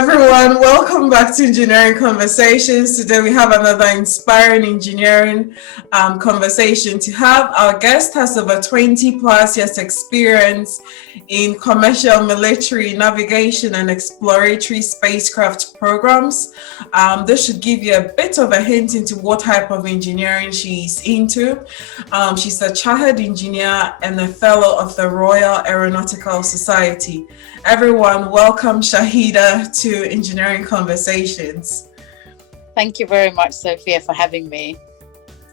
everyone. Welcome back to Engineering Conversations. Today we have another inspiring engineering conversation to have. Our guest has over 20 plus years experience in commercial, military, navigation and exploratory spacecraft programs. This should give you a bit of a hint into what type of engineering she's into. She's a chartered engineer and a fellow of the Royal Aeronautical Society. Everyone, welcome Shahida to Engineering Conversations. Thank you very much, Sophia, for having me.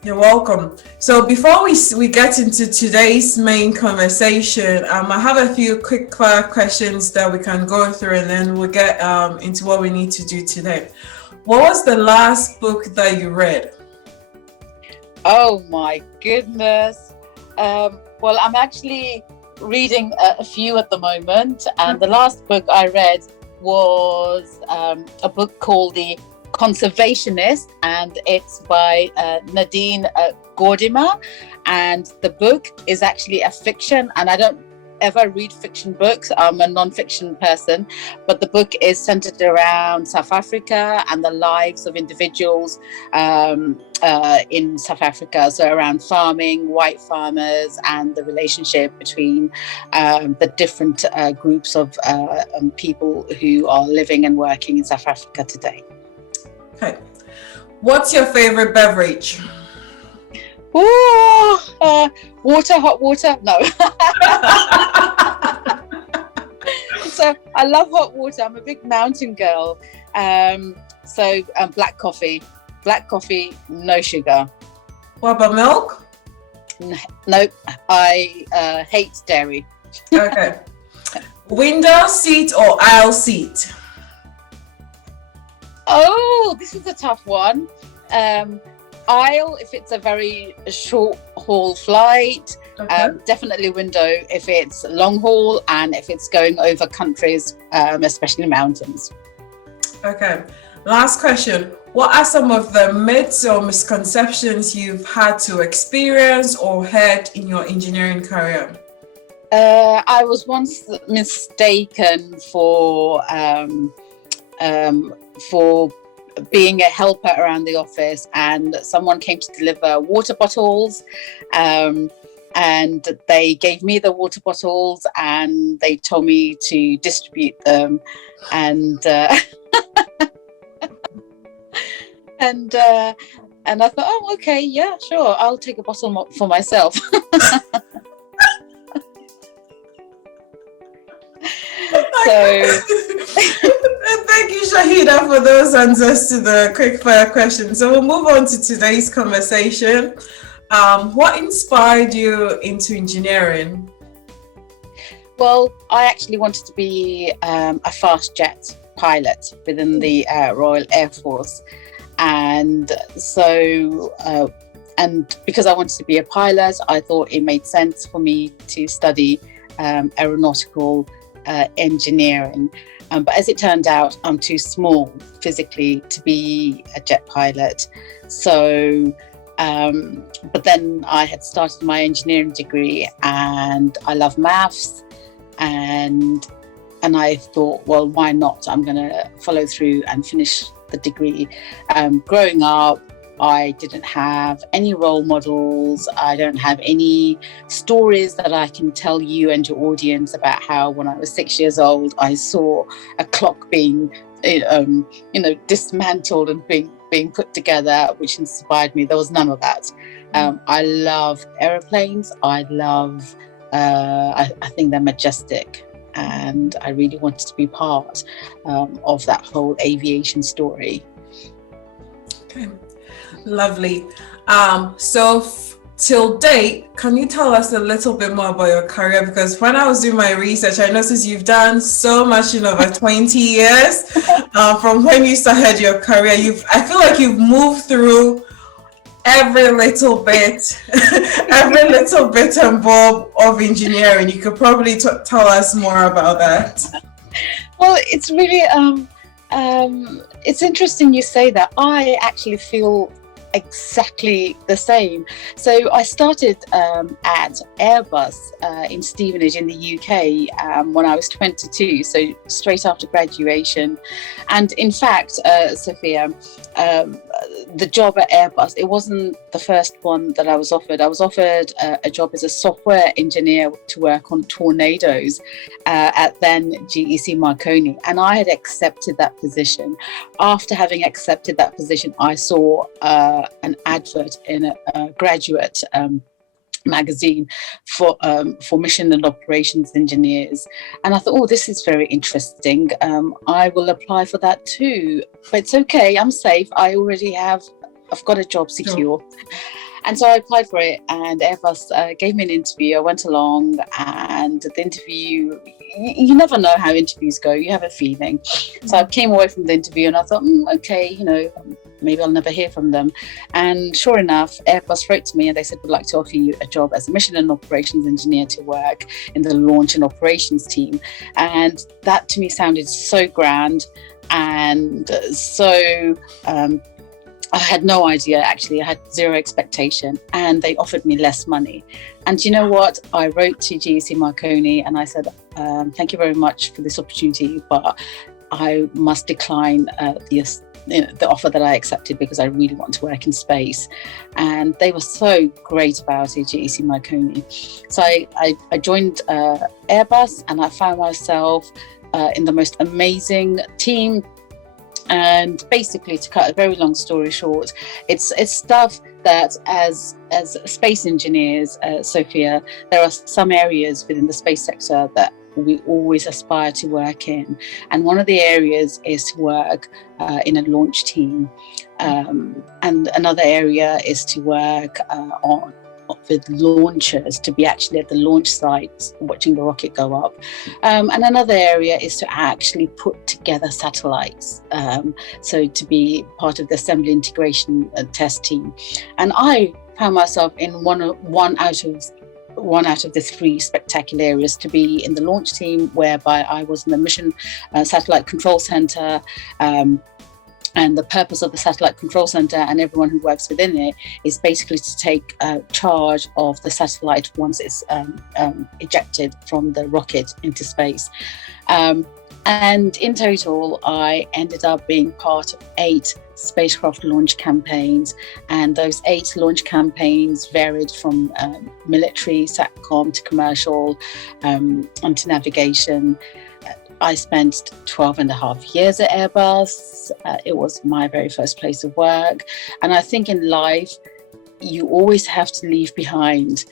You're welcome. So before we get into today's main conversation, I have a few quick fire questions that we can go through, and then we'll get into what we need to do today. What was the last book that you read? Oh my goodness. Well, I'm actually reading a few at the moment, and the last book I read was a book called The Conservationist, and it's by Nadine Gordimer, and the book is actually a fiction, and I don't ever read fiction books. I'm a non-fiction person, but the book is centered around South Africa and the lives of individuals in South Africa, so around farming, white farmers, and the relationship between the different groups of people who are living and working in South Africa today. Okay. What's your favorite beverage? Ooh, water, hot water? No. So I love hot water. I'm a big mountain girl. So black coffee, no sugar. What about milk? Nope. I hate dairy. Okay. Window seat or aisle seat? Oh, this is a tough one. Aisle if it's a very short haul flight. Okay. Definitely window if it's long haul and if it's going over countries, especially mountains. Okay. Last question. What are some of the myths or misconceptions you've had to experience or heard in your engineering career? I was once mistaken for being a helper around the office, and someone came to deliver water bottles, and they gave me the water bottles and they told me to distribute them, and and I thought, oh, okay, yeah, sure, I'll take a bottle for myself. So thank you, Shahida, for those answers to the quick fire questions. So we'll move on to today's conversation. What inspired you into engineering? Well, I actually wanted to be a fast jet pilot within the Royal Air Force, and so and because I wanted to be a pilot, I thought it made sense for me to study aeronautical engineering. But as it turned out, I'm too small physically to be a jet pilot. So, but then I had started my engineering degree, and I love maths, and I thought, well, why not? I'm going to follow through and finish the degree. Growing up, I didn't have any role models. I don't have any stories that I can tell you and your audience about how when I was 6 years old, I saw a clock being, dismantled and being put together, which inspired me. There was none of that. I love aeroplanes. I think they're majestic. And I really wanted to be part of that whole aviation story. Okay. Lovely. So till date, can you tell us a little bit more about your career? Because when I was doing my research, I noticed you've done so much in over 20 years. From when you started your career, I feel like you've moved through every little bit and bob of engineering. You could probably tell us more about that. Well, it's really it's interesting you say that. I actually feel exactly the same. So I started at Airbus in Stevenage in the UK when I was 22, so straight after graduation. And in fact, Sophia, the job at Airbus, it wasn't the first one that I was offered. I was offered a job as a software engineer to work on Tornadoes at then GEC Marconi, and I had accepted that position. After having accepted that position, I saw an advert in a graduate magazine for mission and operations engineers, and I thought, oh, this is very interesting. I will apply for that too, but it's okay, I'm safe. I've got a job secure. And so I applied for it, and Airbus gave me an interview. I went along, and the interview, you never know how interviews go. You have a feeling. So I came away from the interview and I thought, okay, maybe I'll never hear from them. And sure enough, Airbus wrote to me and they said, we'd like to offer you a job as a mission and operations engineer to work in the launch and operations team. And that to me sounded so grand. And so I had no idea, actually. I had zero expectation, and they offered me less money. And you know what? I wrote to GEC Marconi and I said, thank you very much for this opportunity, but I must decline the offer that I accepted because I really want to work in space. And they were so great about it, GEC Marconi. So I joined Airbus, and I found myself in the most amazing team. And basically, to cut a very long story short, it's stuff that as space engineers, Sophia, there are some areas within the space sector that we always aspire to work in. And one of the areas is to work in a launch team. And another area is to work with launchers, to be actually at the launch site watching the rocket go up. And another area is to actually put together satellites, so to be part of the assembly integration test team. And I found myself in one out of the three spectacular areas, to be in the launch team, whereby I was in the mission satellite control center. And the purpose of the Satellite Control Center and everyone who works within it is basically to take charge of the satellite once it's ejected from the rocket into space. And in total, I ended up being part of 8 spacecraft launch campaigns. And those 8 launch campaigns varied from military, SATCOM, to commercial, and to navigation. I spent 12 and a half years at Airbus. It was my very first place of work. And I think in life, you always have to leave behind,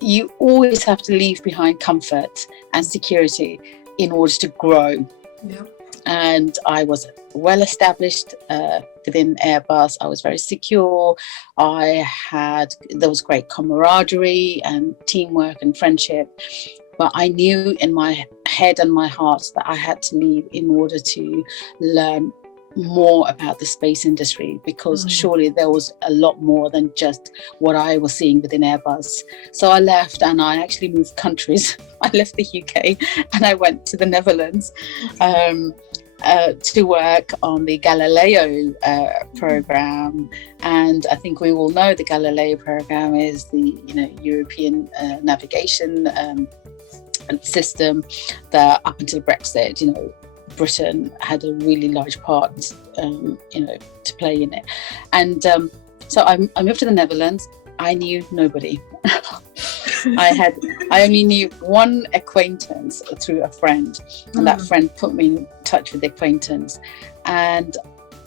you always have to leave behind comfort and security in order to grow. Yeah. And I was well established within Airbus. I was very secure. There was great camaraderie and teamwork and friendship. But I knew in my head and my heart that I had to leave in order to learn more about the space industry, because surely there was a lot more than just what I was seeing within Airbus. So I left, and I actually moved countries. I left the UK and I went to the Netherlands to work on the Galileo program. And I think we all know the Galileo program is the European navigation system that up until Brexit, Britain had a really large part, to play in it. And so I moved to the Netherlands. I knew nobody. I only knew one acquaintance through a friend, and that friend put me in touch with the acquaintance. And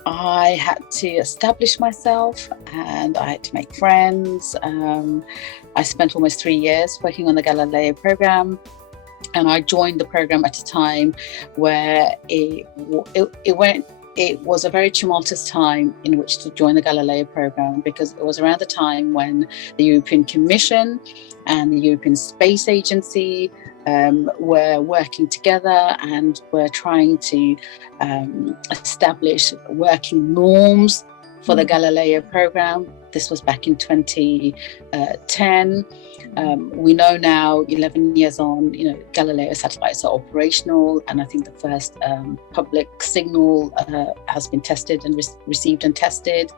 I had to establish myself, and I had to make friends. I spent almost 3 years working on the Galileo program. And I joined the program at a time where it was a very tumultuous time in which to join the Galileo program, because it was around the time when the European Commission and the European Space Agency were working together and were trying to establish working norms for the Galileo program. This was back in 2010. We know now, 11 years on, Galileo satellites are operational, and I think the first public signal has been tested and received and tested.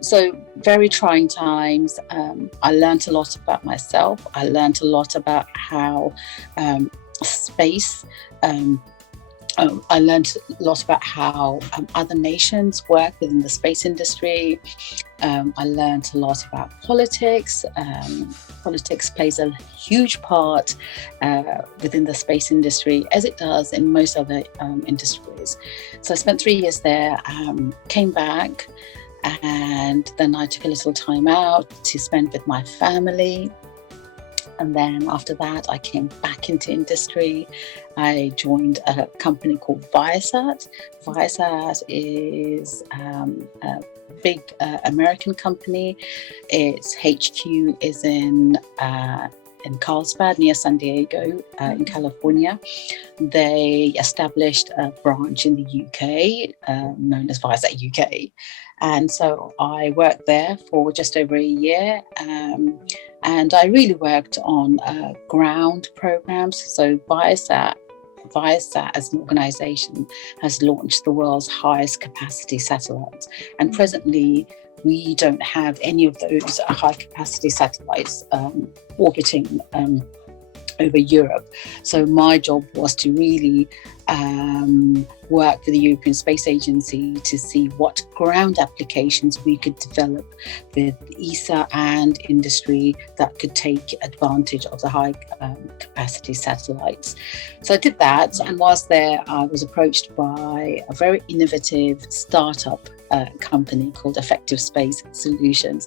So very trying times. I learned a lot about myself. I learned a lot about how space. I learned a lot about how other nations work within the space industry. I learned a lot about politics. Politics plays a huge part within the space industry, as it does in most other industries. So I spent 3 years there, came back, and then I took a little time out to spend with my family. And then after that, I came back into industry. I joined a company called Viasat. Viasat is a big American company. Its HQ is in Carlsbad, near San Diego, in California. They established a branch in the UK, known as Viasat UK. And so I worked there for just over a year. And I really worked on ground programs. So Viasat as an organization has launched the world's highest capacity satellites. And presently, we don't have any of those high capacity satellites orbiting over Europe. So my job was to really work with the European Space Agency to see what ground applications we could develop with ESA and industry that could take advantage of the high capacity satellites. So I did that, and whilst there, I was approached by a very innovative startup company called Effective Space Solutions.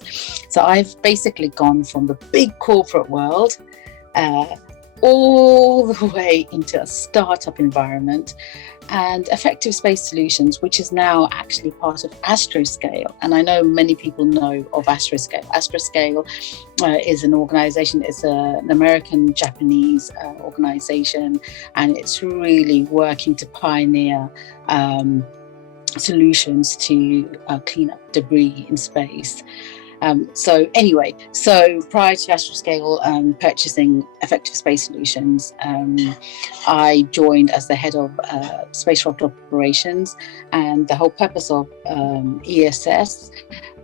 So I've basically gone from the big corporate world all the way into a startup environment, and Effective Space Solutions, which is now actually part of Astroscale. And I know many people know of Astroscale. Astroscale is an organization, it's an American-Japanese organization, and it's really working to pioneer solutions to clean up debris in space. So prior to Astroscale purchasing Effective Space Solutions, I joined as the head of spacecraft operations, and the whole purpose of ESS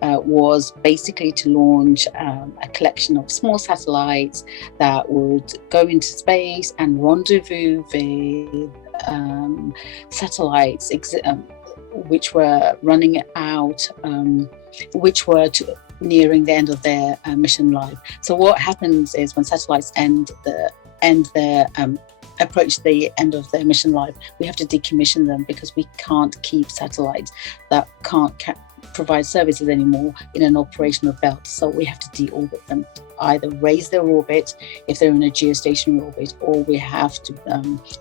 was basically to launch a collection of small satellites that would go into space and rendezvous with satellites which were running out, which were nearing the end of their mission life. So what happens is when satellites approach the end of their mission life, we have to decommission them, because we can't keep satellites that can't provide services anymore in an operational belt. So we have to deorbit them, either raise their orbit if they're in a geostationary orbit, or we have to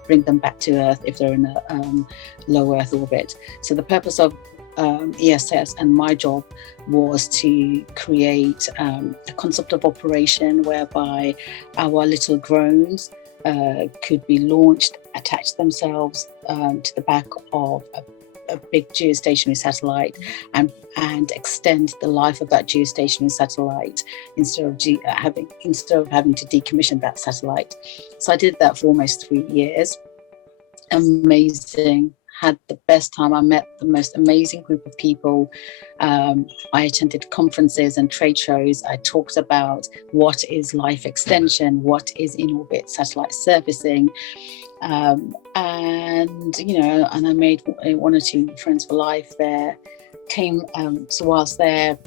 bring them back to Earth if they're in a low Earth orbit. So the purpose of ESS and my job was to create a concept of operation whereby our little drones could be launched, attach themselves to the back of a big geostationary satellite, and extend the life of that geostationary satellite instead of having to decommission that satellite. So I did that for almost 3 years. Amazing. Had the best time. I met the most amazing group of people. I attended conferences and trade shows. I talked about what is life extension, what is in-orbit satellite servicing, and I made 1 or 2 friends for life there. So whilst there,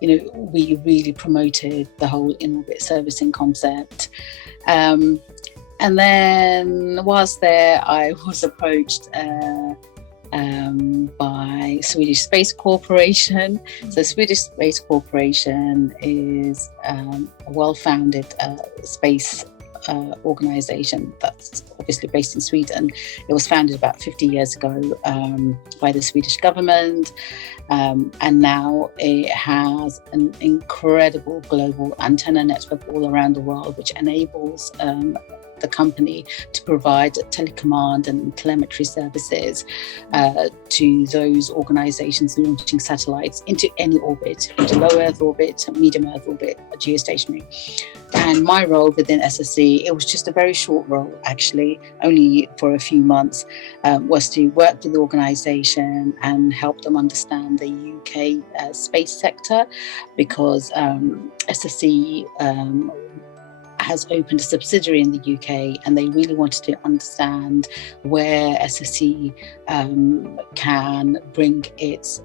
we really promoted the whole in-orbit servicing concept. And then whilst there, I was approached by Swedish Space Corporation. So Swedish Space Corporation is a well-founded space organization that's obviously based in Sweden. It was founded about 50 years ago by the Swedish government, and now it has an incredible global antenna network all around the world, which enables the company to provide telecommand and telemetry services to those organizations launching satellites into any orbit, into low Earth orbit, medium Earth orbit, geostationary. And my role within SSE, it was just a very short role, actually, only for a few months, was to work with the organisation and help them understand the UK space sector, because SSE has opened a subsidiary in the UK, and they really wanted to understand where SSE can bring its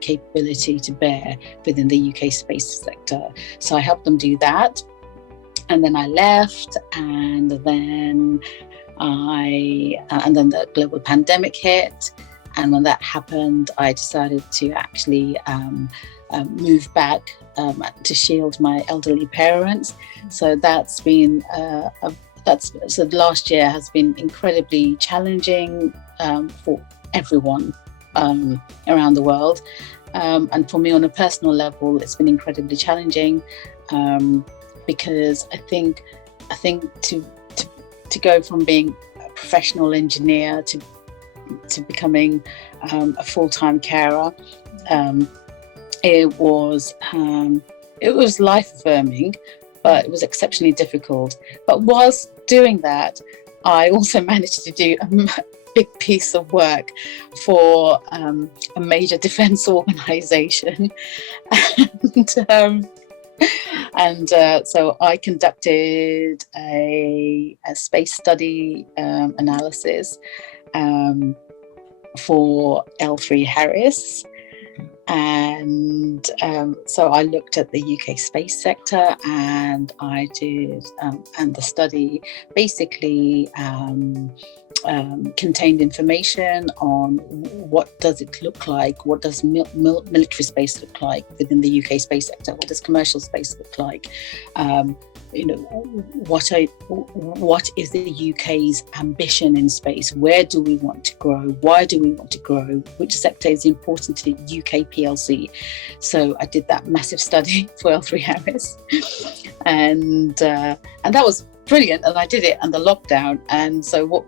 capability to bear within the UK space sector. So I helped them do that, and then I left, and then the global pandemic hit, and when that happened, I decided to actually move back to shield my elderly parents. So that's been so the last year has been incredibly challenging for everyone around the world, and for me on a personal level, it's been incredibly challenging, because I think to go from being a professional engineer to becoming a full-time carer, it was life affirming, but it was exceptionally difficult. But whilst doing that, I also managed to do a big piece of work for a major defence organisation, so I conducted a space study analysis for L3 Harris. And so I looked at the UK space sector, and I did, and the study basically contained information on what does it look like, what does military space look like within the UK space sector, what does commercial space look like, what is the UK's ambition in space, where do we want to grow, why do we want to grow, which sector is important to UK PLC. So I did that massive study for L3 Harris, and that was brilliant, and I did it under lockdown. And so what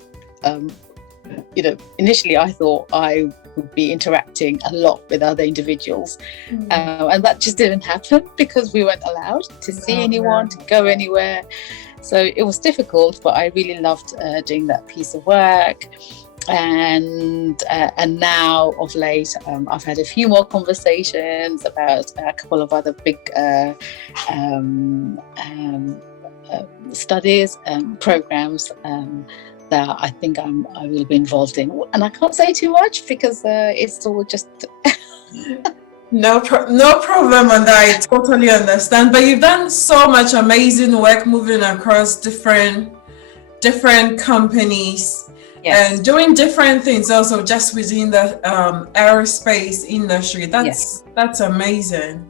initially I thought I would be interacting a lot with other individuals, and that just didn't happen because we weren't allowed to see anyone, to go anywhere. So it was difficult, but I really loved doing that piece of work. And now of late, I've had a few more conversations about a couple of other big studies and programs that I think I will be involved in, and I can't say too much because it's all just no problem on that. I totally understand. But you've done so much amazing work moving across different companies, yes, and doing different things also just within the aerospace industry. That's amazing.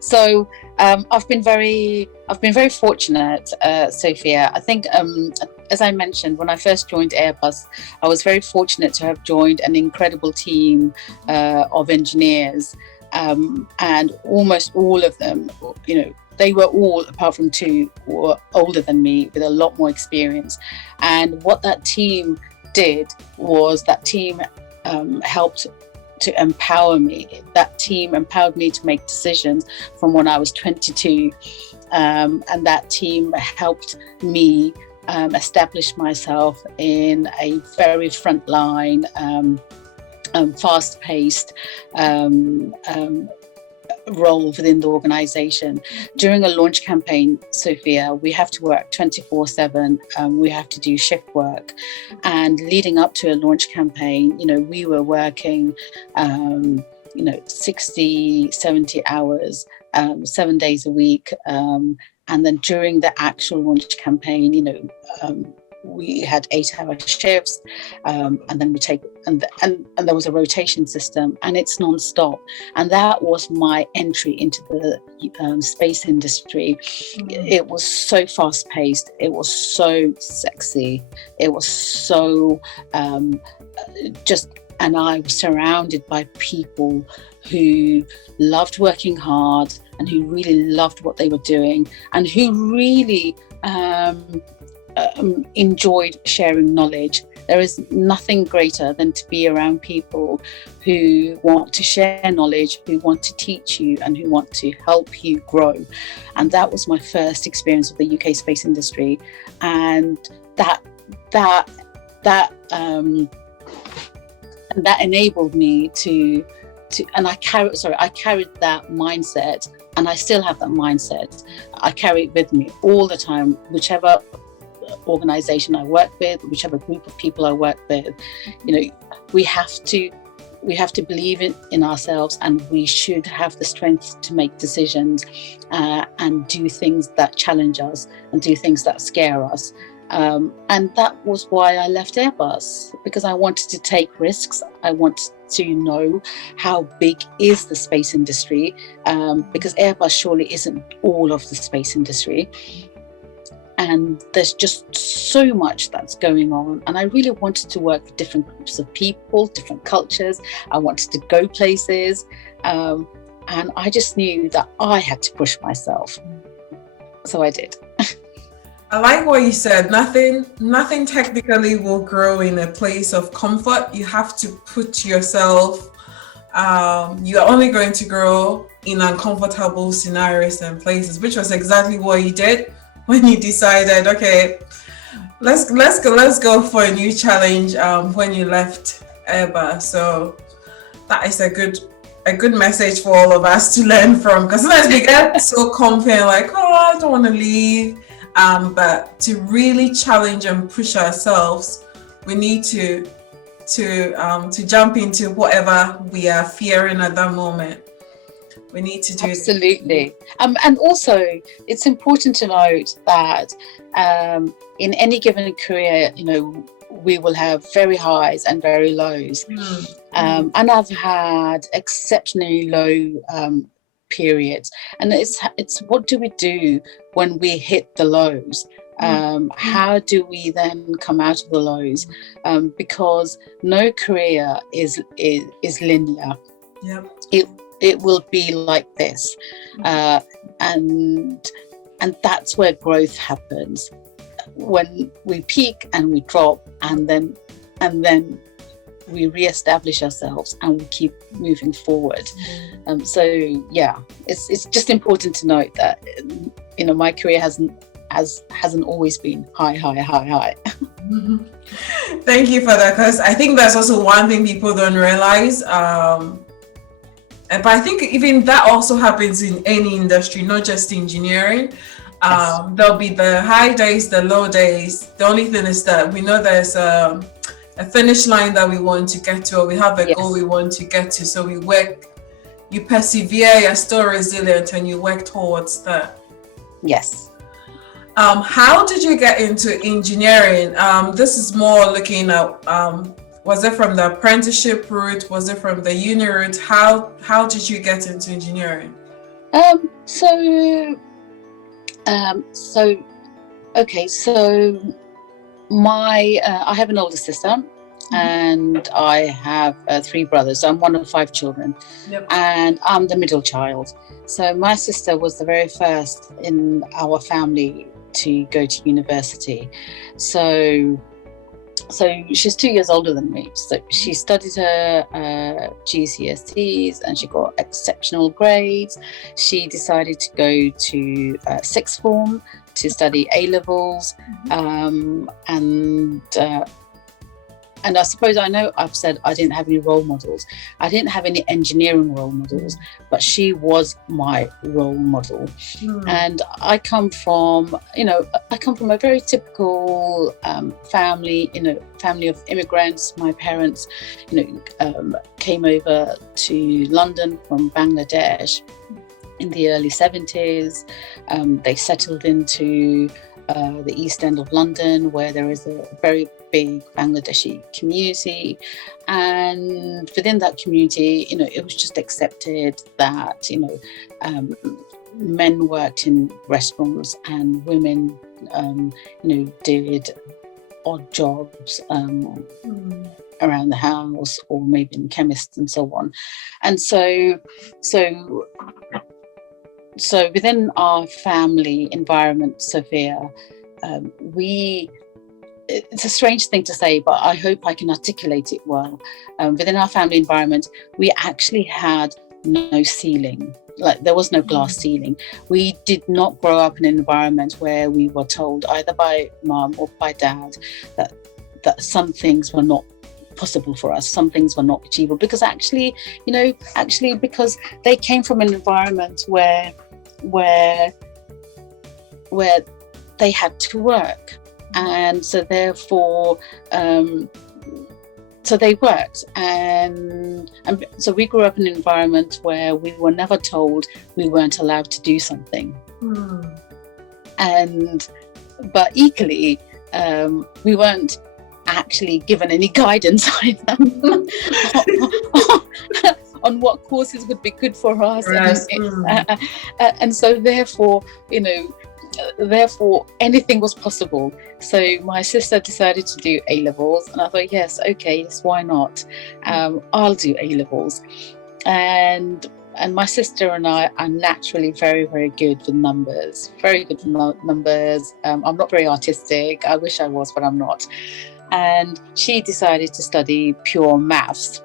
So I've been very fortunate, Sophia. I think, as I mentioned, when I first joined Airbus, I was very fortunate to have joined an incredible team of engineers, and almost all of them, they were all, apart from two, were older than me with a lot more experience. And what that team did was that team helped to empower me. That team empowered me to make decisions from when I was 22, and that team helped me establish myself in a very frontline, fast-paced role within the organization. During a launch campaign, Sophia, we have to work 24/7. We have to do shift work, and leading up to a launch campaign, we were working 60, 70 hours, 7 days a week, and then during the actual launch campaign, we had 8-hour shifts, and then and there was a rotation system, and it's non-stop. And that was my entry into the space industry. It was so fast-paced. It was so sexy. It was so and I was surrounded by people who loved working hard and who really loved what they were doing, and who really enjoyed sharing knowledge. There is nothing greater than to be around people who want to share knowledge, who want to teach you, and who want to help you grow. And that was my first experience of the UK space industry, and that enabled me to and I carried that mindset, and I still have that mindset. I carry it with me all the time, whichever organization I work with, whichever group of people I work with. We have to believe in ourselves, and we should have the strength to make decisions and do things that challenge us and do things that scare us. And that was why I left Airbus, because I wanted to take risks. I wanted to know how big is the space industry, because Airbus surely isn't all of the space industry. And there's just so much that's going on. And I really wanted to work with different groups of people, different cultures. I wanted to go places. And I just knew that I had to push myself. So I did. I like what you said. Nothing technically will grow in a place of comfort. You have to put yourself, you're only going to grow in uncomfortable scenarios and places, which was exactly what you did when you decided, okay, let's go for a new challenge when you left Airbus. So that is a good message for all of us to learn from, because sometimes we get so confident, like, oh, I don't want to leave. But to really challenge and push ourselves, we need to jump into whatever we are fearing at that moment. We need to do absolutely. And also, it's important to note that in any given career, we will have very highs and very lows. And I've had exceptionally low periods, and it's what do we do when we hit the lows? How do we then come out of the lows? Because no career is linear. It will be like this, and that's where growth happens, when we peak and we drop, and then we re-establish ourselves and we keep moving forward. So yeah, it's just important to note that my career hasn't always been high. Thank you for that, because I think that's also one thing people don't realize. But I think even that also happens in any industry, not just engineering. Yes. There'll be the high days, the low days. The only thing is that we know there's a finish line that we want to get to, or we have a goal we want to get to. So we work, you persevere, you're still resilient, and you work towards that. Yes. How did you get into engineering? This is more looking at, was it from the apprenticeship route? Was it from the uni route? How did you get into engineering? I have an older sister, and I have 3 brothers. So I'm one of 5 children, and I'm the middle child. So my sister was the very first in our family to go to university. So she's 2 years older than me. So she studied her GCSEs and she got exceptional grades. She decided to go to sixth form to study A-levels. And I suppose I've said I didn't have any role models. I didn't have any engineering role models, but she was my role model. And I come from a very typical family, family of immigrants. My parents, came over to London from Bangladesh in the early 70s. They settled into the East End of London, where there is a very big Bangladeshi community, and within that community, it was just accepted that men worked in restaurants and women, did odd jobs around the house, or maybe in chemists and so on. And so so within our family environment, Sophia, it's a strange thing to say, but I hope I can articulate it well. Within our family environment, we actually had no ceiling. Like, there was no glass ceiling. We did not grow up in an environment where we were told either by mum or by dad that some things were not possible for us, some things were not achievable, because actually because they came from an environment where they had to work, and so therefore so they worked, and so we grew up in an environment where we were never told we weren't allowed to do something. But equally, we weren't actually given any guidance either on what courses would be good for us. Right. And so therefore anything was possible. So my sister decided to do A-levels, and I thought, yes, why not? I'll do A-levels. And my sister and I are naturally very, very good with numbers, I'm not very artistic. I wish I was, but I'm not. And she decided to study pure maths.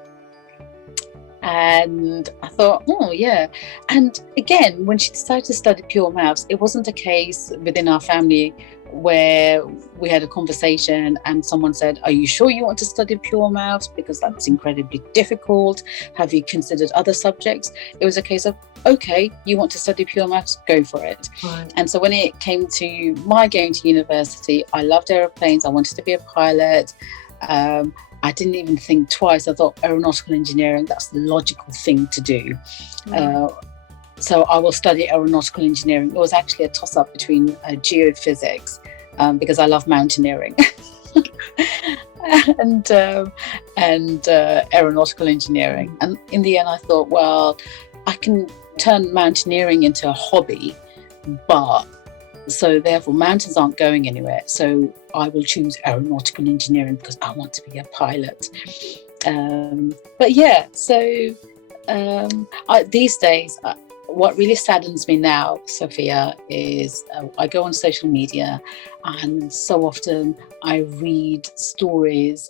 And I thought, oh yeah. And again, when she decided to study pure maths, it wasn't a case within our family where we had a conversation and someone said, are you sure you want to study pure maths? Because that's incredibly difficult. Have you considered other subjects? It was a case of, okay, you want to study pure maths, go for it. Right. And so when it came to my going to university, I loved aeroplanes. I wanted to be a pilot. I didn't even think twice. I thought aeronautical engineering, that's the logical thing to do. So I will study aeronautical engineering. It was actually a toss-up between geophysics, because I love mountaineering, and aeronautical engineering. And in the end, I thought, well, I can turn mountaineering into a hobby, but so therefore mountains aren't going anywhere. So I will choose aeronautical engineering because I want to be a pilot. But yeah, so these days, what really saddens me now, Sophia, is I go on social media, and so often I read stories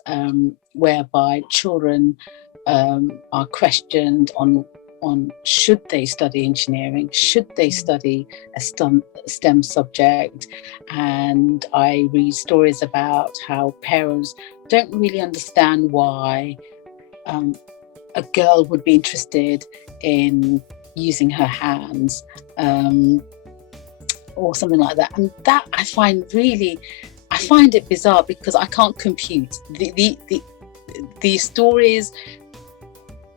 whereby children are questioned on should they study engineering, should they study a STEM subject. And I read stories about how parents don't really understand why a girl would be interested in using her hands, or something like that. And that I find it bizarre, because I can't compute the stories.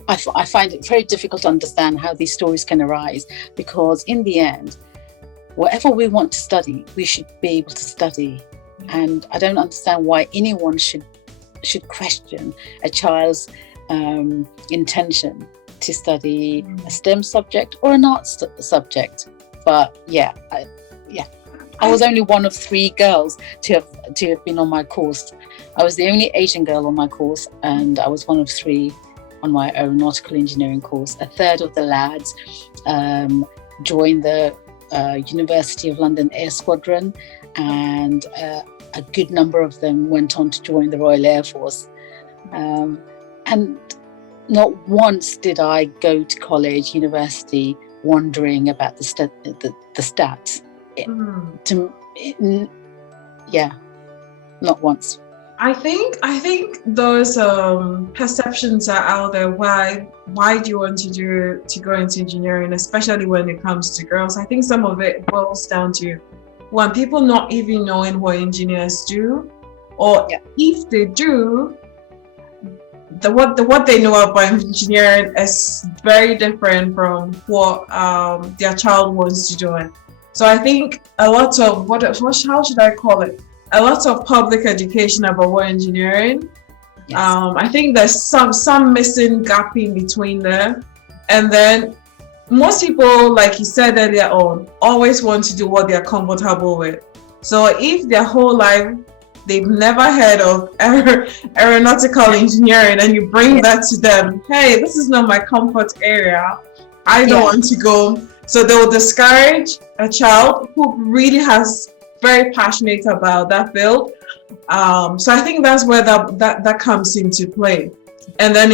I find it very difficult to understand how these stories can arise, because in the end, whatever we want to study, we should be able to study. And I don't understand why anyone should question a child's intention to study a STEM subject or an arts subject. But I was only one of 3 girls to have been on my course. I was the only Asian girl on my course, and I was one of 3 on my aeronautical engineering course. A third of the lads joined the University of London Air Squadron, and a good number of them went on to join the Royal Air Force. And not once did I go to college, university, wondering about the stats. Not once. I think those perceptions are out there. Why do you want to go into engineering, especially when it comes to girls? I think some of it boils down to one, people not even knowing what engineers do, or if they do, what they know about engineering is very different from what their child wants to do. So I think a lot of how should I call it? A lot of public education about what engineering. Yes. I think there's some missing gap in between there, and then most people, like you said earlier on, always want to do what they're comfortable with. So if their whole life they've never heard of aeronautical engineering, and you bring that to them, hey, this is not my comfort area, I don't want to go So they will discourage a child who really has very passionate about that field. So I think that's where that comes into play. And then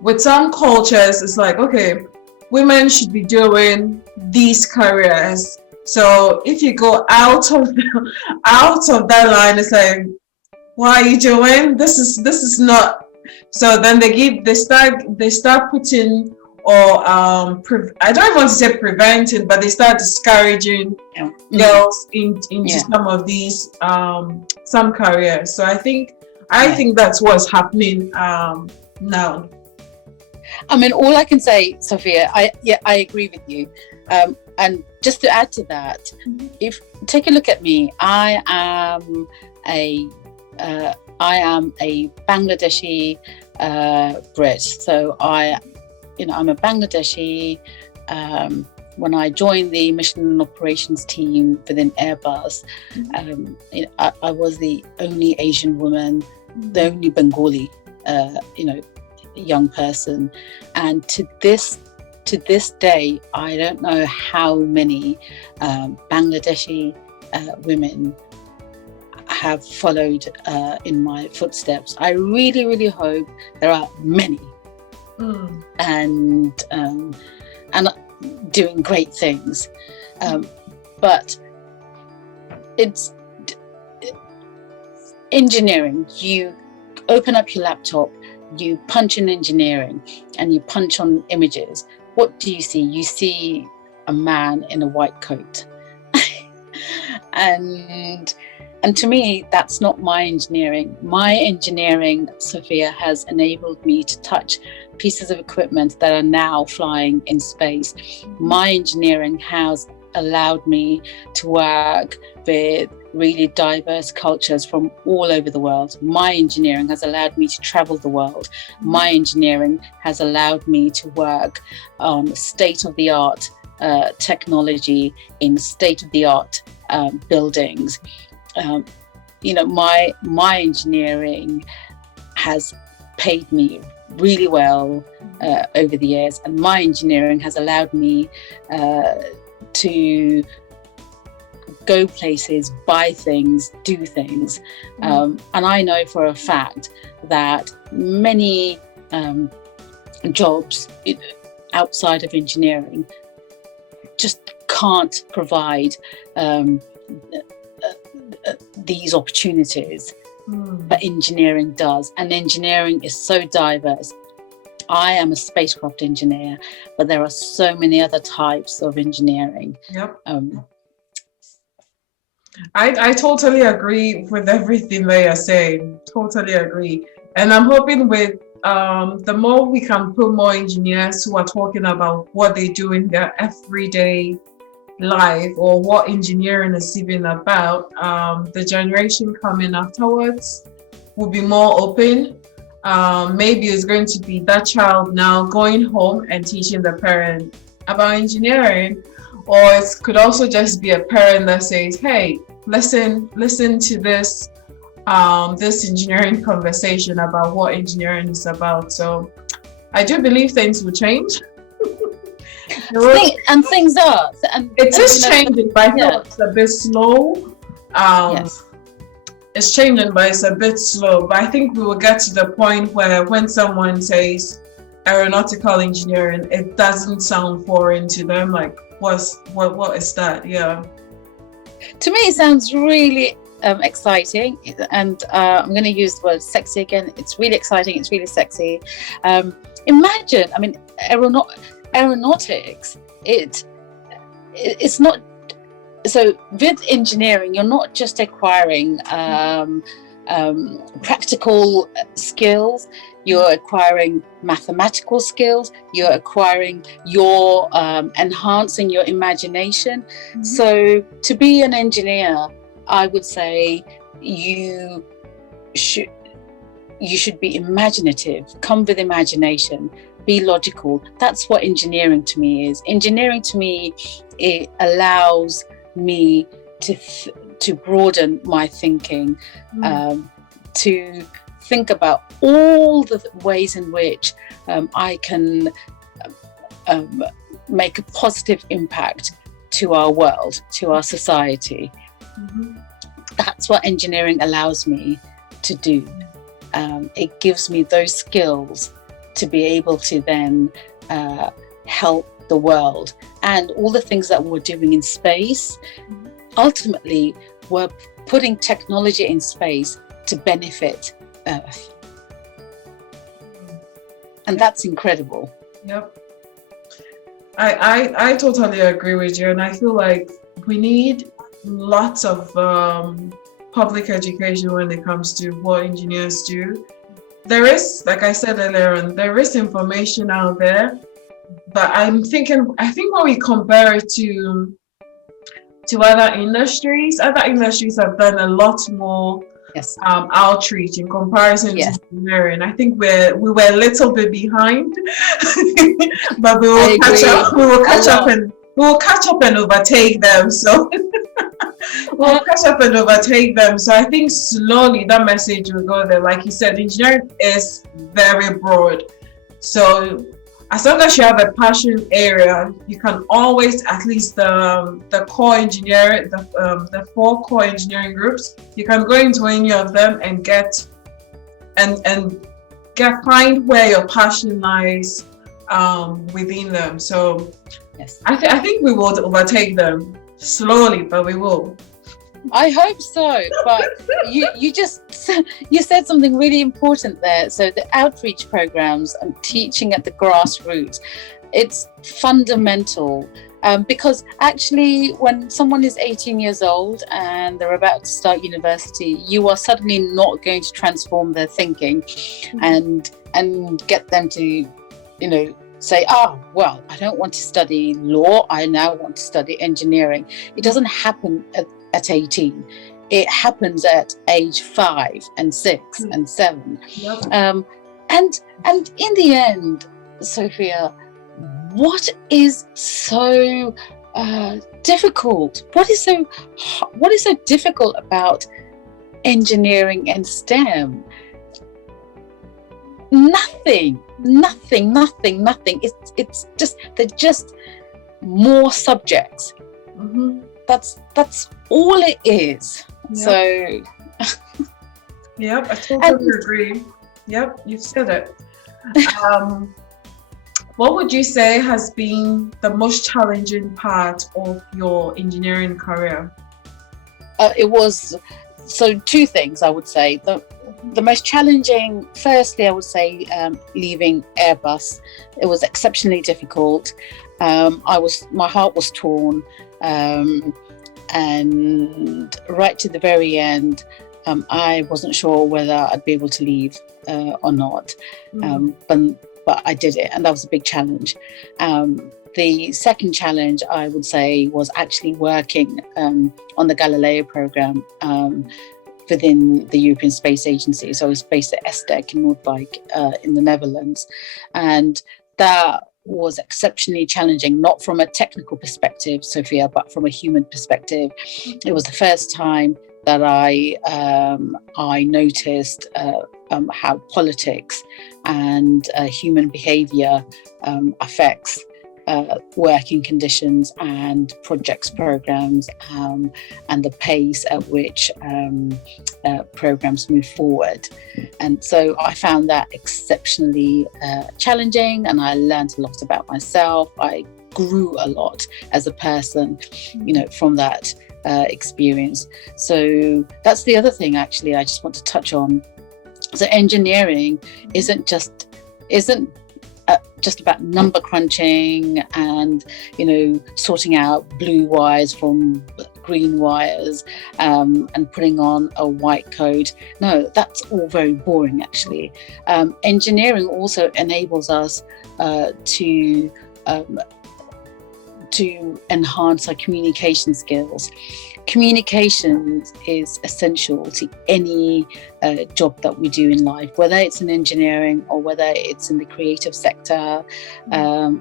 with some cultures, it's like, okay, women should be doing these careers. So if you go out of that line, it's like, what are you doing? This is not. So then they start putting, or I don't want to say preventing, but they start discouraging girls into some of these some careers. So I think that's what's happening now. I mean, all I can say, Sophia, I agree with you. And just to add to that, if take a look at me, I am a Bangladeshi Brit. So I'm a Bangladeshi. When I joined the mission and operations team within Airbus, I was the only Asian woman, the only Bengali, young person. And to this day, I don't know how many Bangladeshi women have followed in my footsteps. I really, really hope there are many, and doing great things. But it's engineering. You open up your laptop, you punch in engineering, and you punch on images. What do you see? You see a man in a white coat. And to me, that's not my engineering. My engineering, Sophia, has enabled me to touch pieces of equipment that are now flying in space. My engineering has allowed me to work with really diverse cultures from all over the world. My engineering has allowed me to travel the world. My engineering has allowed me to work on state-of-the-art technology in state-of-the-art buildings. My engineering has paid me really well over the years, and my engineering has allowed me to go places, buy things, do things. And I know for a fact that many jobs outside of engineering just can't provide these opportunities, but engineering does. And engineering is so diverse. I am a spacecraft engineer, but there are so many other types of engineering. Yep. I totally agree with everything that you're saying. Totally agree. And I'm hoping with the more we can put more engineers who are talking about what they do in their everyday life, or what engineering is even about, the generation coming afterwards will be more open. Maybe it's going to be that child now going home and teaching the parent about engineering, or it could also just be a parent that says, hey, listen to this this engineering conversation about what engineering is about. So I do believe things will change. Things are. It is changing, but I feel it's a bit slow. Yes. It's changing, but it's a bit slow. But I think we will get to the point where when someone says aeronautical engineering, it doesn't sound foreign to them. Like, what is that? Yeah. To me, it sounds really exciting, and I'm going to use the word sexy again. It's really exciting. It's really sexy. Imagine, I mean, aeronautics. It's not. So with engineering, you're not just acquiring practical skills. You're acquiring mathematical skills. You're acquiring enhancing your imagination. Mm-hmm. So to be an engineer, I would say you should be imaginative. Come with imagination. Be logical. That's what engineering to me is. Engineering to me, it allows me to broaden my thinking, to think about all the ways in which I can make a positive impact to our world, to our society. That's what engineering allows me to do. It gives me those skills to be able to then help the world. And all the things that we're doing in space, ultimately, we're putting technology in space to benefit Earth. And that's incredible. Yep. I totally agree with you, and I feel like we need lots of public education when it comes to what engineers do. There is, like I said earlier on, there is information out there, but I think when we compare it to other industries have done a lot more outreach in comparison to engineering. I think we were a little bit behind, but we will catch up. We will catch up and overtake them. So we'll catch up and overtake them. So I think slowly that message will go there. Like you said, engineering is very broad. So as long as you have a passion area, you can always, at least the core engineering, the 4 core engineering groups, you can go into any of them and find where your passion lies within them. So I think we will overtake them slowly, but we will. I hope so, but you said something really important there. So the outreach programs and teaching at the grassroots, it's fundamental, because actually when someone is 18 years old and they're about to start university, you are suddenly not going to transform their thinking and get them to, say, well, I don't want to study law, I now want to study engineering. It doesn't happen at 18. It happens at age 5 and 6 and 7. Yep. And in the end, Sophia, what is so difficult? What is so difficult about engineering and STEM? Nothing. It's just, they're just more subjects. That's all it is. Yep. So yep, I totally agree. Yep, you've said it. What would you say has been the most challenging part of your engineering career? It was 2 things, I would say. The most challenging, firstly, I would say leaving Airbus. It was exceptionally difficult. My heart was torn, and right to the very end, I wasn't sure whether I'd be able to leave or not. But I did it, and that was a big challenge. The second challenge, I would say, was actually working on the Galileo program within the European Space Agency. So I was based at ESTEC in Noordwijk in the Netherlands. And that was exceptionally challenging, not from a technical perspective, Sophia, but from a human perspective. It was the first time that I noticed how politics and human behaviour affects working conditions and projects, programs, and the pace at which programs move forward. And so I found that exceptionally challenging, and I learned a lot about myself. I grew a lot as a person, from that experience. So that's the other thing, actually, I just want to touch on. So engineering isn't just about number crunching and sorting out blue wires from green wires and putting on a white coat. No, that's all very boring, actually. Engineering also enables us to enhance our communication skills. Communication is essential to any job that we do in life, whether it's in engineering or whether it's in the creative sector,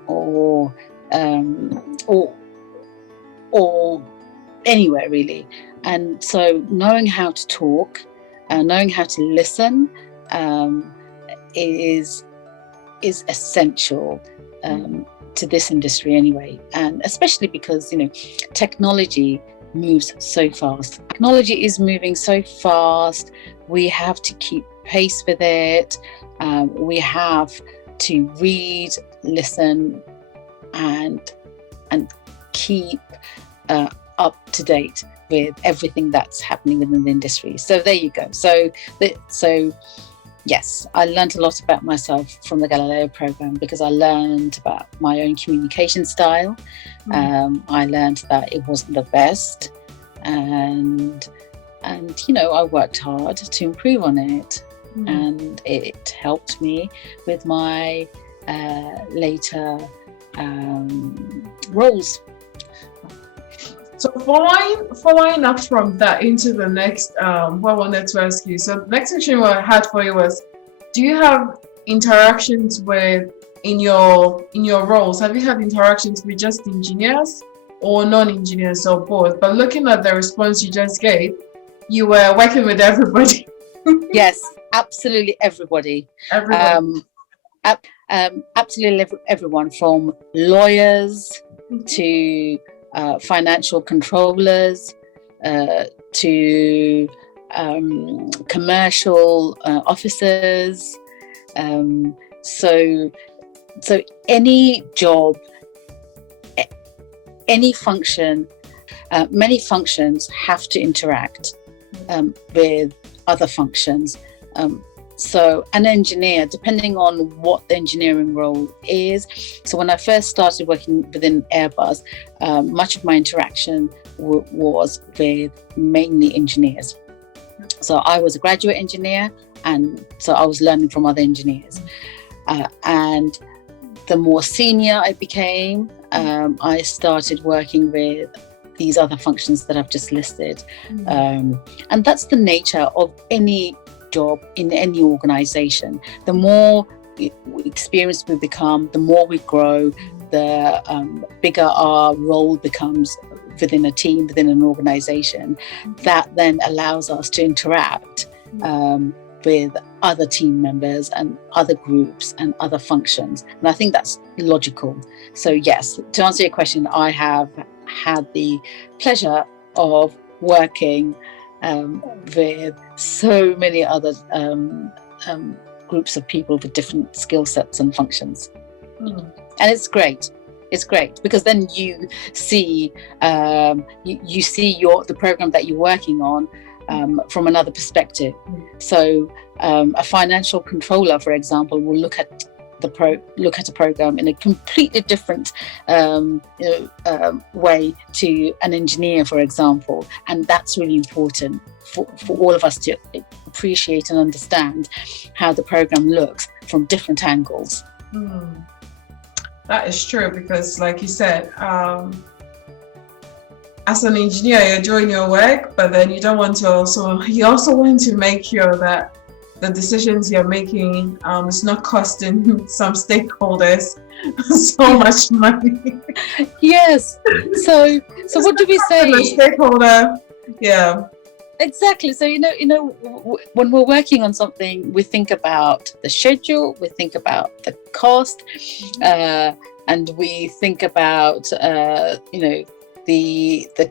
or anywhere really. And so knowing how to talk, knowing how to listen is essential to this industry anyway, and especially because technology moves so fast. Technology is moving so fast. We have to keep pace with it. We have to read, listen, and keep up to date with everything that's happening within the industry. So there you go. So yes, I learned a lot about myself from the Galileo program, because I learned about my own communication style. I learned that it wasn't the best, and I worked hard to improve on it, and it helped me with my later roles. So following up from that into the next, what I wanted to ask you. So the next question I had for you was, do you have interactions in your roles? Have you had interactions with just engineers or non-engineers or both? But looking at the response you just gave, you were working with everybody. Yes, absolutely everybody. Everybody. Absolutely everyone, from lawyers to financial controllers, to commercial officers. So any job, any function, many functions have to interact with other functions. So an engineer, depending on what the engineering role is. So when I first started working within Airbus, much of my interaction was with mainly engineers. So I was a graduate engineer, and so I was learning from other engineers. And the more senior I became, I started working with these other functions that I've just listed. And that's the nature of any job in any organization. The more experienced we become, the more we grow, the bigger our role becomes within a team, within an organization. That then allows us to interact with other team members and other groups and other functions. And I think that's logical. So yes, to answer your question, I have had the pleasure of working with so many other groups of people with different skill sets and functions. And it's great. It's great because then you see you see the program that you're working on from another perspective. So a financial controller, for example, will look at a program in a completely different way to an engineer, for example, and that's really important for all of us to appreciate and understand how the program looks from different angles. That is true, because like you said, as an engineer, you're doing your work, but then you also want to make sure that the decisions you're making is not costing some stakeholders so much money. Yes. So what do we say? The stakeholder, yeah. Exactly. So when we're working on something, we think about the schedule, we think about the cost, and we think about the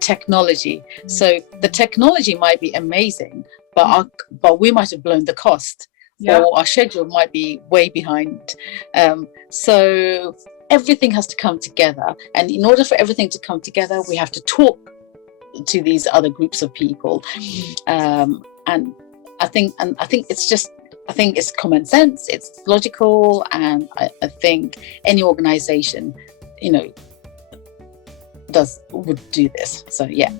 technology. So the technology might be amazing, but we might have blown the cost, or our schedule might be way behind. So everything has to come together, and in order for everything to come together, we have to talk to these other groups of people. And I think it's common sense, it's logical, and I think any organization, would do this. So yeah.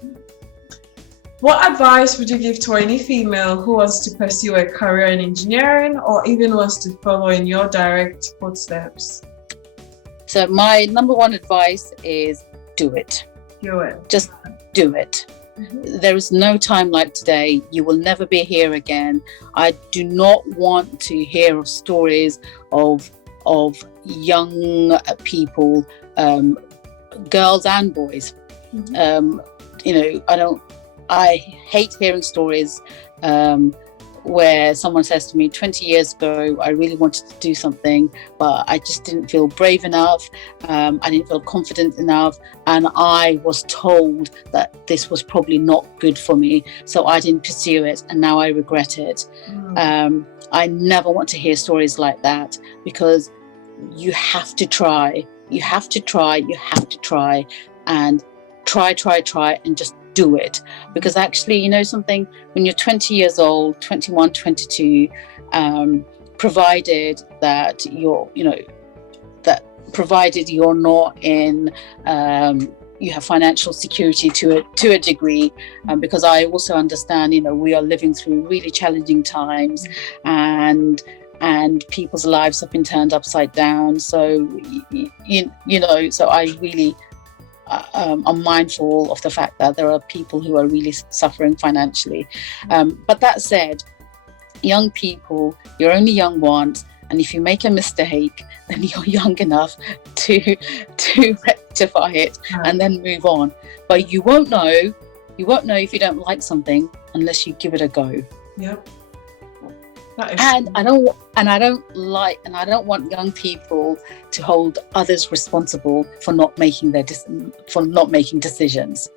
What advice would you give to any female who wants to pursue a career in engineering, or even wants to follow in your direct footsteps? So my number one advice is do it. Do it. Just do it. There is no time like today. You will never be here again. I do not want to hear of stories of young people, girls and boys. I hate hearing stories where someone says to me 20 years ago, I really wanted to do something, but I just didn't feel brave enough. I didn't feel confident enough. And I was told that this was probably not good for me. So I didn't pursue it. And now I regret it. I never want to hear stories like that, because you have to try. You have to try. You have to try. And try, and just do it. Because actually, you know something, when you're 20 years old, 21, 22, provided that you're, provided you're not in, you have financial security to a degree, because I also understand, we are living through really challenging times, and people's lives have been turned upside down. So, so I really, I'm mindful of the fact that there are people who are really suffering financially. But that said, young people, you're only young once, and if you make a mistake, then you're young enough to rectify it and then move on. But you won't know if you don't like something unless you give it a go. Yep. And I don't want young people to hold others responsible for not making decisions.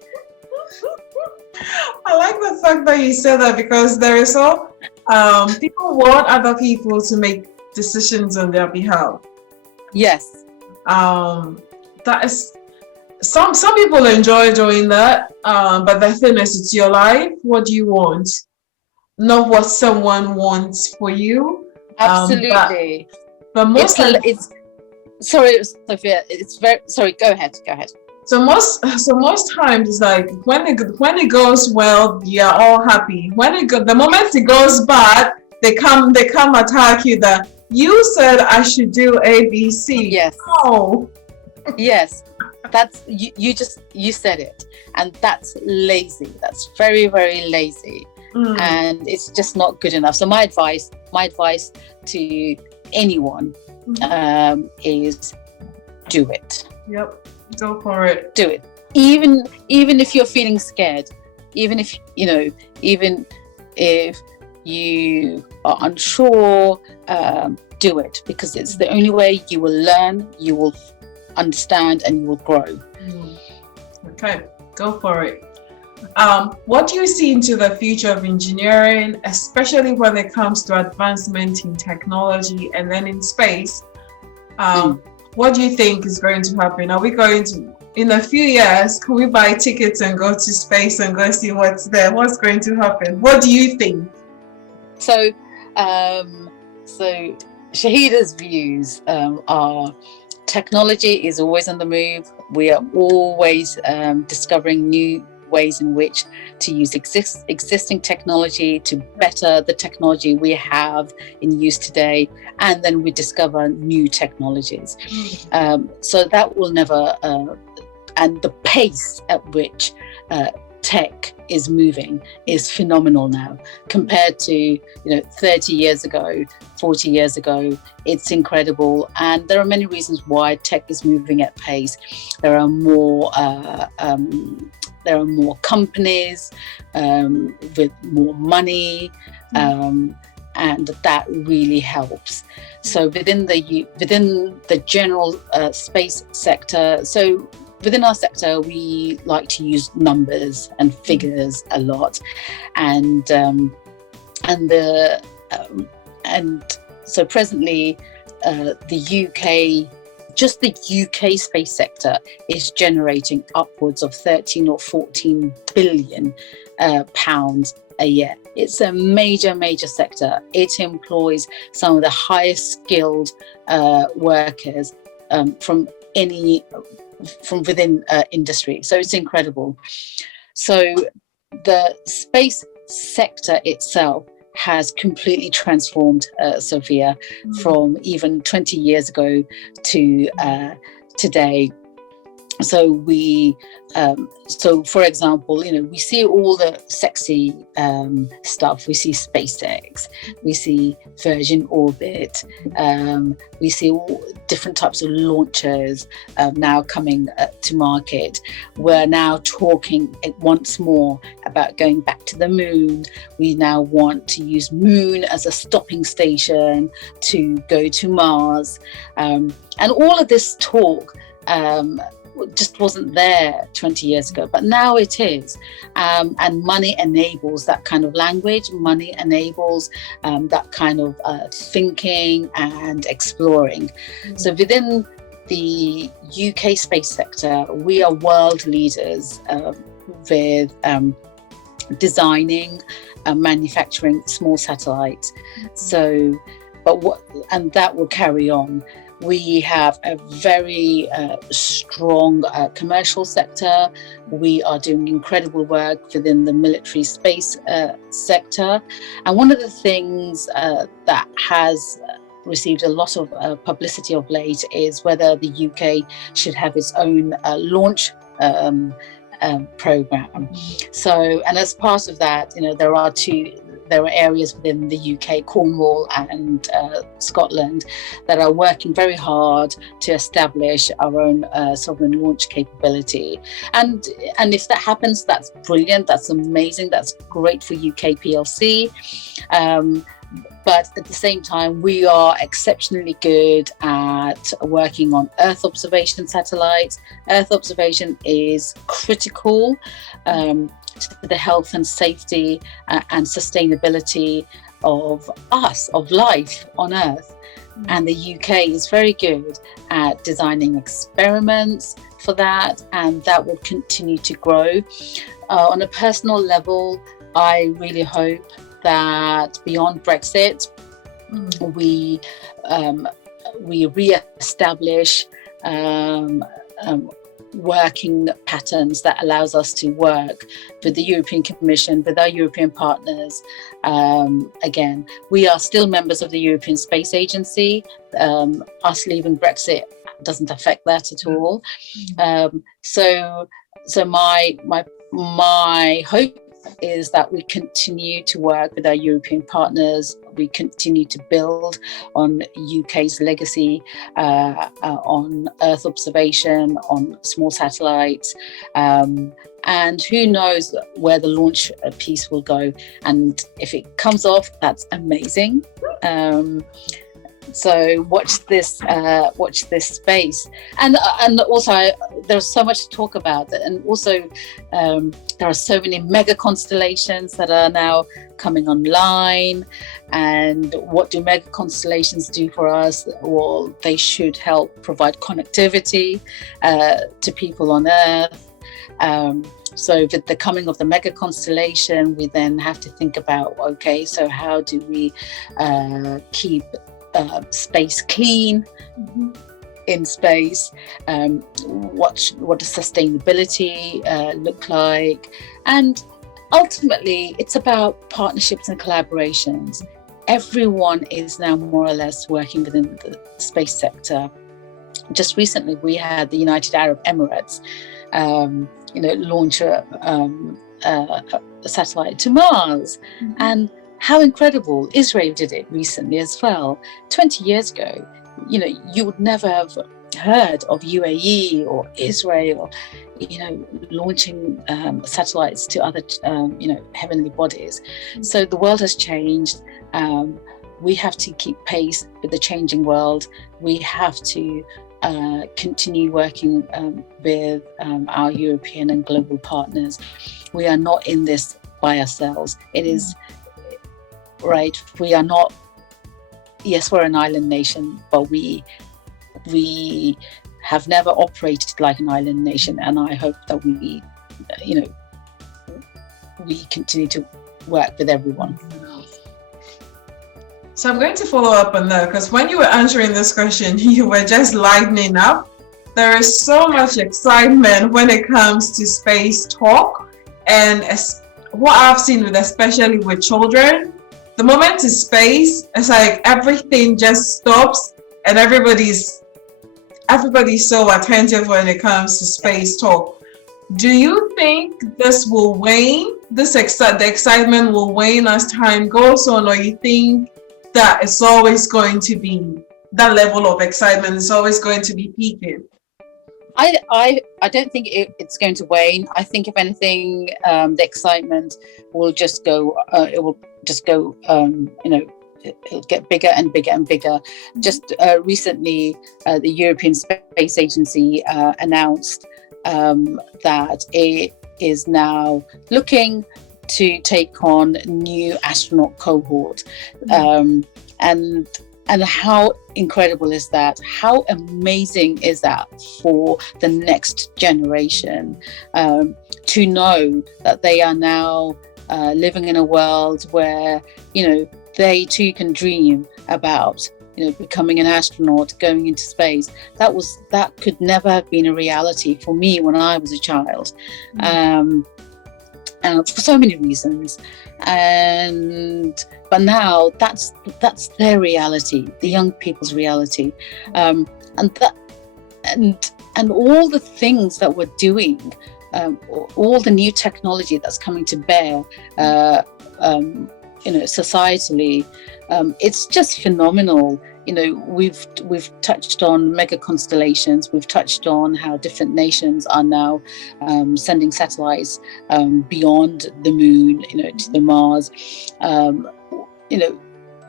I like the fact that you said that, because there is people want other people to make decisions on their behalf. Yes. That is some people enjoy doing that, but the thing is, it's your life. What do you want? Not what someone wants for you. Absolutely. But most sorry, Sophia. It's very sorry. Go ahead. So most times it's like when it goes well, you're all happy. The moment it goes bad, they come attack you. That you said I should do A, B, C. Yes. Oh. Yes. That's you said it, and that's lazy. That's very, very lazy. And it's just not good enough. So my advice to anyone is do it. Yep, go for it. Do it. Even if you're feeling scared, even if you are unsure, do it, because it's the only way you will learn, you will understand, and you will grow. Okay, go for it. What do you see into the future of engineering, especially when it comes to advancement in technology and then in space? What do you think is going to happen? Are we going to, in a few years, can we buy tickets and go to space and go see what's there? What's going to happen? What do you think? So Shahida's views are technology is always on the move. We are always discovering new ways in which to use existing technology to better the technology we have in use today, and then we discover new technologies. So that will never, and the pace at which tech is moving is phenomenal now compared to 30 years ago, 40 years ago. It's incredible, and there are many reasons why tech is moving at pace. There are more companies with more money, and that really helps. So within the general space sector, so within our sector, we like to use numbers and figures a lot, and so presently, the UK. Just the UK space sector is generating upwards of 13 or 14 billion pounds a year. It's a major sector. It employs some of the highest skilled workers from within industry. So it's incredible. So the space sector itself has completely transformed, Sophia, from even 20 years ago to today. So for example, we see all the sexy stuff. We see SpaceX, we see Virgin Orbit, we see all different types of launchers now coming to market. We're now talking once more about going back to the moon. We now want to use moon as a stopping station to go to Mars. And all of this talk just wasn't there 20 years ago, but now it is. And money enables that kind of language. Money enables that kind of thinking and exploring. So within the UK space sector, we are world leaders with designing and manufacturing small satellites. So, and that will carry on. We have a very strong commercial sector. We are doing incredible work within the military space sector. And one of the things that has received a lot of publicity of late is whether the UK should have its own launch program. So, and as part of that, there are areas within the UK, Cornwall and Scotland, that are working very hard to establish our own sovereign launch capability. And if that happens, that's brilliant, that's amazing, that's great for UK PLC. But at the same time, we are exceptionally good at working on Earth observation satellites. Earth observation is critical to the health and safety and sustainability of us, of life on Earth. And the UK is very good at designing experiments for that, and that will continue to grow. On a personal level, I really hope that beyond Brexit, we re-establish working patterns that allows us to work with the European Commission, with our European partners. Again, we are still members of the European Space Agency. Us leaving Brexit doesn't affect that at all. So my hope is that we continue to work with our European partners. We continue to build on UK's legacy on Earth observation, on small satellites, and who knows where the launch piece will go. And if it comes off, that's amazing. So watch this space, and also there's so much to talk about, and also there are so many mega constellations that are now coming online. And what do mega constellations do for us? Well, they should help provide connectivity to people on Earth. So with the coming of the mega constellation, we then have to think about, okay, so how do we keep space clean in space? What does sustainability look like? And ultimately, it's about partnerships and collaborations. Everyone is now more or less working within the space sector. Just recently, we had the United Arab Emirates, launch a satellite to Mars, and how incredible. Israel did it recently as well. 20 years ago, you would never have heard of UAE or Israel, launching satellites to other, heavenly bodies. So the world has changed. We have to keep pace with the changing world. We have to continue working with our European and global partners. We are not in this by ourselves. It is right. We are not. Yes, we're an island nation, but we have never operated like an island nation, and I hope that we continue to work with everyone. So I'm going to follow up on that, because when you were answering this question, you were just lightening up. There is so much excitement when it comes to space talk, and what I've seen especially with children, the moment it's space, it's like everything just stops, and everybody's so attentive when it comes to space talk. Do you think this will wane? The excitement will wane as time goes on, or you think that it's always going to be that level of excitement is always going to be peaking? I don't think it's going to wane. I think if anything, the excitement will just go. It will just go. It'll get bigger and bigger and bigger. Just recently, the European Space Agency announced that it is now looking to take on new astronaut cohort, and how incredible is that? How amazing is that for the next generation to know that they are now living in a world where, they too can dream about, becoming an astronaut, going into space. That could never have been a reality for me when I was a child, for so many reasons. But now that's their reality, the young people's reality, and all the things that we're doing, all the new technology that's coming to bear, societally, it's just phenomenal. We've touched on mega constellations. We've touched on how different nations are now sending satellites beyond the moon, to the Mars.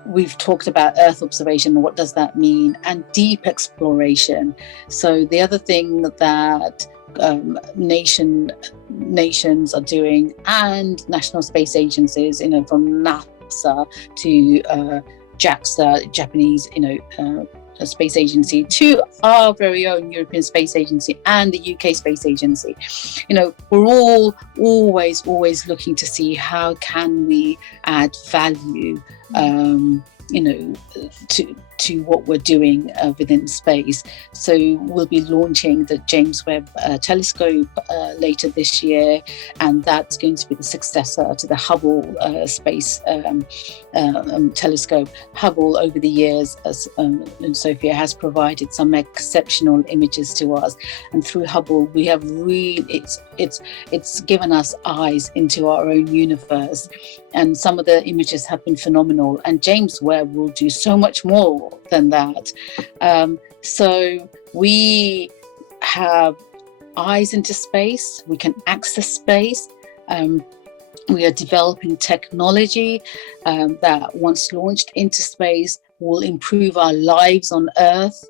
We've talked about Earth observation and what does that mean, and deep exploration. So the other thing that nations are doing, and national space agencies, from NASA to JAXA, Japanese, space agency, to our very own European Space Agency and the UK Space Agency. We're all always looking to see how can we add value, to what we're doing within space. So we'll be launching the James Webb telescope later this year, and that's going to be the successor to the Hubble space telescope. Hubble, over the years, as Sophia has provided some exceptional images to us, and through Hubble we have it's given us eyes into our own universe, and some of the images have been phenomenal, and James Webb will do so much more than that. So we have eyes into space, we can access space. We are developing technology that, once launched into space, will improve our lives on Earth.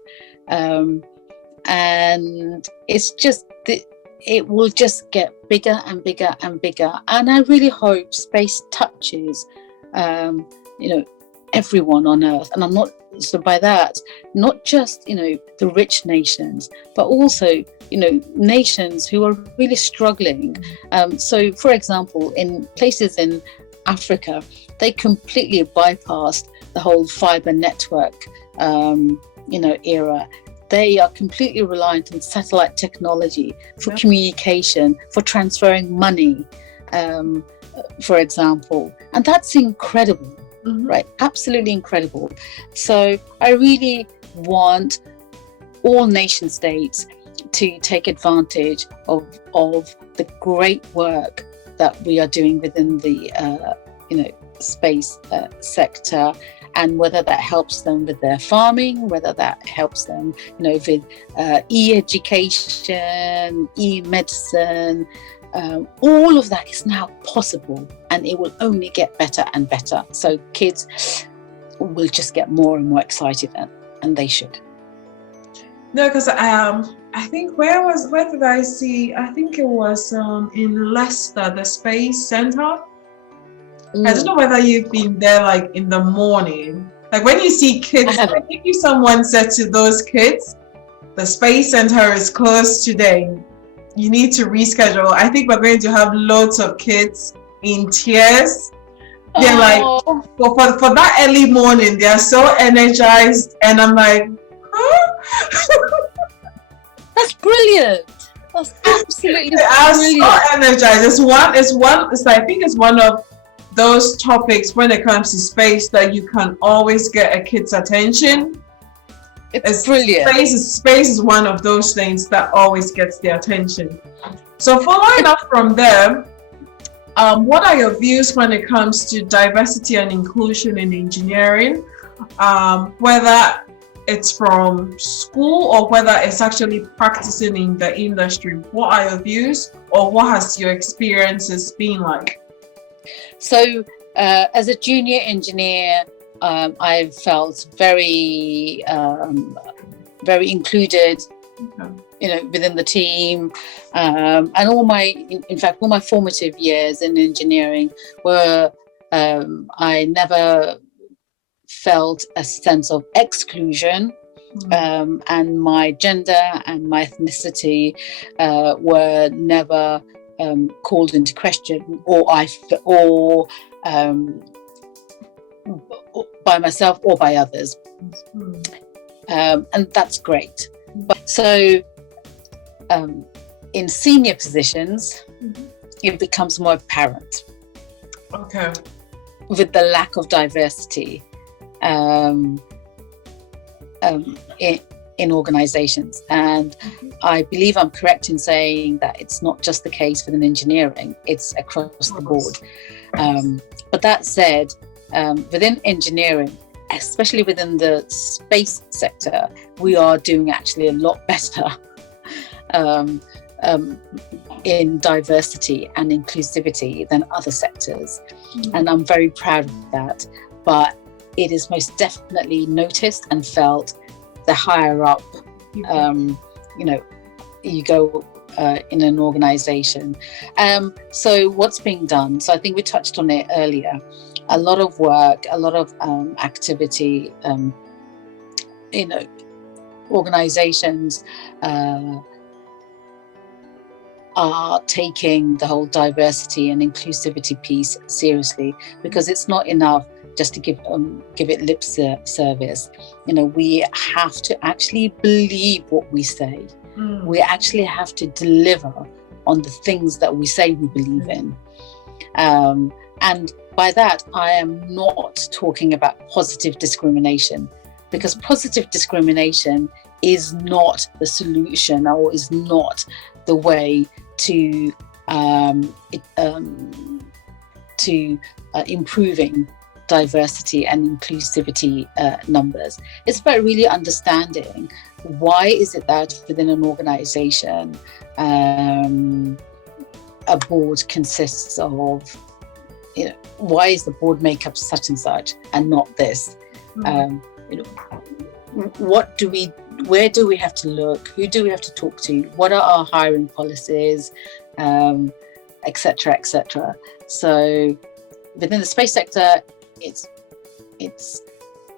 And it's just, it will just get bigger and bigger and bigger. And I really hope space touches, everyone on Earth. And so by that, not just, the rich nations, but also, nations who are really struggling. So, for example, in places in Africa, they completely bypassed the whole fiber network, era. They are completely reliant on satellite technology for communication, for transferring money, for example. And that's incredible. Right, absolutely incredible. So I really want all nation states to take advantage of the great work that we are doing within the space sector, and whether that helps them with their farming, whether that helps them with e-education, e-medicine. All of that is now possible, and it will only get better and better. So kids will just get more and more excited, and they should. No, because I think where did I see? I think it was in Leicester, the Space Center. I don't know whether you've been there, like in the morning, like when you see kids. I think if someone said to those kids, "The Space Center is closed today, you need to reschedule." I think we're going to have loads of kids in tears. They're like, for that early morning, they are so energized, and I'm like, huh? That's brilliant. That's absolutely they are brilliant. So energized. I think it's one of those topics when it comes to space that you can always get a kid's attention. It's brilliant. Space is one of those things that always gets their attention. So following up from there, what are your views when it comes to diversity and inclusion in engineering? Whether it's from school or whether it's actually practicing in the industry, what are your views, or what has your experiences been like? So as a junior engineer, I felt very included, within the team, and all my formative years in engineering were, I never felt a sense of exclusion, and my gender and my ethnicity were never called into question, or by myself or by others, and that's great. But so in senior positions, it becomes more apparent. Okay. With the lack of diversity in organizations. And I believe I'm correct in saying that it's not just the case within engineering, it's across the board. But that said, within engineering, especially within the space sector, we are doing actually a lot better in diversity and inclusivity than other sectors. And I'm very proud of that. But it is most definitely noticed and felt the higher up, you go in an organization. So what's being done? So I think we touched on it earlier. A lot of work, a lot of activity, organizations are taking the whole diversity and inclusivity piece seriously, because it's not enough just to give it lip service. We have to actually believe what we say. We actually have to deliver on the things that we say we believe in. And by that, I am not talking about positive discrimination, because positive discrimination is not the solution, or is not the way to improving diversity and inclusivity numbers. It's about really understanding why is it that within an organization a board consists of, why is the board makeup such and such and not this? Where do we have to look? Who do we have to talk to? What are our hiring policies, etc., etc. So within the space sector, it's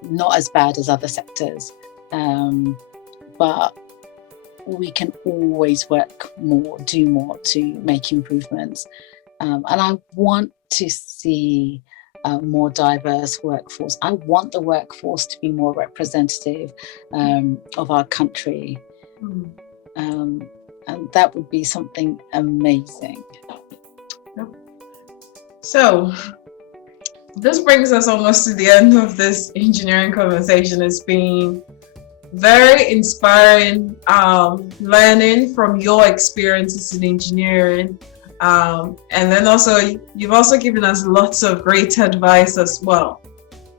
not as bad as other sectors, but we can always work more, do more to make improvements. And I want to see a more diverse workforce. I want the workforce to be more representative of our country. And that would be something amazing. So this brings us almost to the end of this engineering conversation. It's been very inspiring, learning from your experiences in engineering. And then also, you've also given us lots of great advice as well.